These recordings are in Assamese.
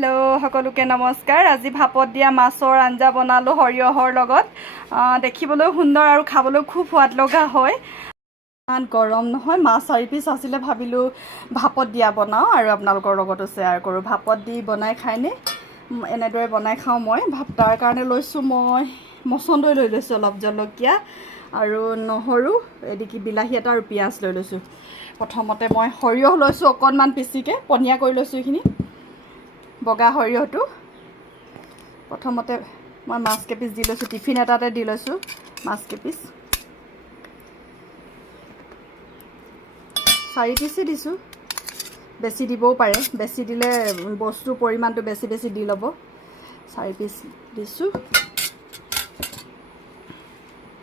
হেল্ল' সকলোকে নমস্কাৰ। আজি ভাপত দিয়া মাছৰ আঞ্জা বনালোঁ সৰিয়হৰ লগত। দেখিবলৈও সুন্দৰ আৰু খাবলৈও খুব সোৱাদ লগা হয়। ইমান গৰম নহয়, মাছ 4 পিচ আছিলে, ভাবিলোঁ ভাপত দিয়া বনাওঁ আৰু আপোনালোকৰ লগতো শ্বেয়াৰ কৰোঁ। ভাপত দি বনাই খায়নে? এনেদৰে বনাই খাওঁ মই। তাৰ কাৰণে লৈছোঁ মই মচন্দৈ লৈ লৈছোঁ, অলপ জলকীয়া আৰু নহৰু, এদিকি বিলাহী এটা আৰু পিঁয়াজ লৈ লৈছোঁ। প্ৰথমতে মই সৰিয়হ লৈছোঁ অকণমান পিচিকৈ, পনীয়া কৰি লৈছোঁ এইখিনি। বগা সৰিয়হটো প্ৰথমতে মই মাছ কেইপিচ দি লৈছোঁ, টিফিন এটাতে দি লৈছোঁ মাছ কেইপিচ। 4 পিচেই দিছোঁ, বেছি দিবও পাৰে, বেছি দিলে বস্তুৰ পৰিমাণটো বেছি বেছি দি ল'ব। 4 পিচ দিছোঁ।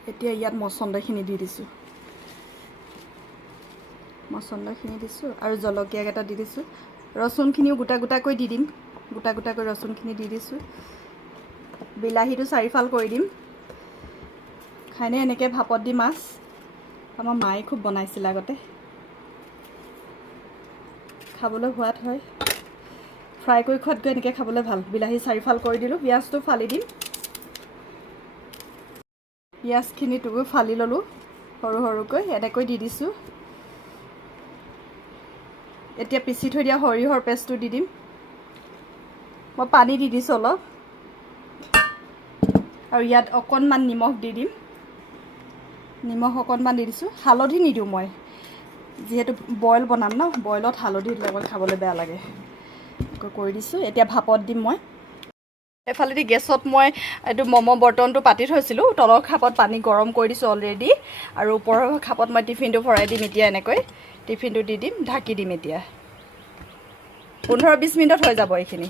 এতিয়া ইয়াত মচন্দৈখিনি দি দিছোঁ, আৰু জলকীয়া কেইটা দি দিছোঁ। ৰচুনখিনিও গোটা গোটাকৈ দি দিম, গোটা গোটাকৈ ৰচুনখিনি দি দিছোঁ। বিলাহীটো 4 ফাল কৰি দিম। খাইনে এনেকৈ ভাপত দি মাছ? আমাৰ মায়ে খুব বনাইছিল আগতে, খাবলৈ সোৱাদ হয়। ফ্ৰাই কৰি খোৱাতকৈ এনেকৈ খাবলৈ ভাল। বিলাহী 4 ফাল কৰি দিলোঁ। পিঁয়াজটো ফালি দিম। পিঁয়াজখিনিটো ফালি ল'লোঁ সৰু সৰুকৈ, এনেকৈ দি দিছোঁ। এতিয়া পিচি থৈ দিয়া সৰিয়হৰ পেষ্টটো দি দিম। মই পানী দি দিছোঁ অলপ, আৰু ইয়াত অকণমান নিমখ দি দিম। নিমখ অকণমান দি দিছোঁ। হালধি নিদিওঁ মই, যিহেতু বইল বনাম ন, বইলত হালধি লগত খাবলৈ বেয়া লাগে। কৰি দিছোঁ। এতিয়া ভাপত দিম মই। এফালেদি গেছত মই এইটো ম'ম' বৰ্তনটো পাতি থৈছিলোঁ, তলৰ খাপত পানী গৰম কৰি দিছোঁ অলৰেডি, আৰু ওপৰৰ খাপত মই টিফিনটো ভৰাই দিম। এতিয়া এনেকৈ টিফিনটো দি দিম, ঢাকি দিম। এতিয়া 15-20 মিনিটত হৈ যাব এইখিনি।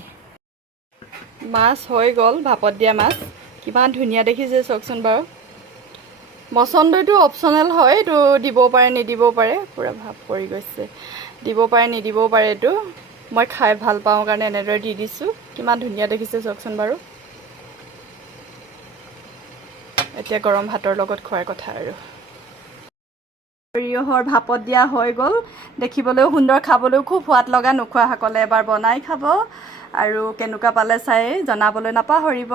মাছ হৈ গ'ল, ভাপত দিয়া মাছ। কিমান ধুনীয়া দেখিছে চাওকচোন বাৰু। মচন্দৈটো অপশ্যনেল হয়, এইটো দিবও পাৰে নিদিবও পাৰে। পূৰা ভাপ পৰি গৈছে, দিব পাৰে নিদিবও পাৰে। এইটো মই খাই ভাল পাওঁ কাৰণে এনেদৰে দি দিছোঁ। কিমান ধুনীয়া দেখিছে চাওকচোন বাৰু। এতিয়া গৰম ভাতৰ লগত খোৱাৰ কথা আৰু। সৰিয়হৰ ভাপত দিয়া হৈ গ'ল। দেখিবলৈও সুন্দৰ, খাবলৈও খুব সোৱাদ লগা। নোখোৱাসকলে এবাৰ বনাই খাব, আৰু কেনেকুৱা পালে চাই জনাবলৈ নাপাহৰিব।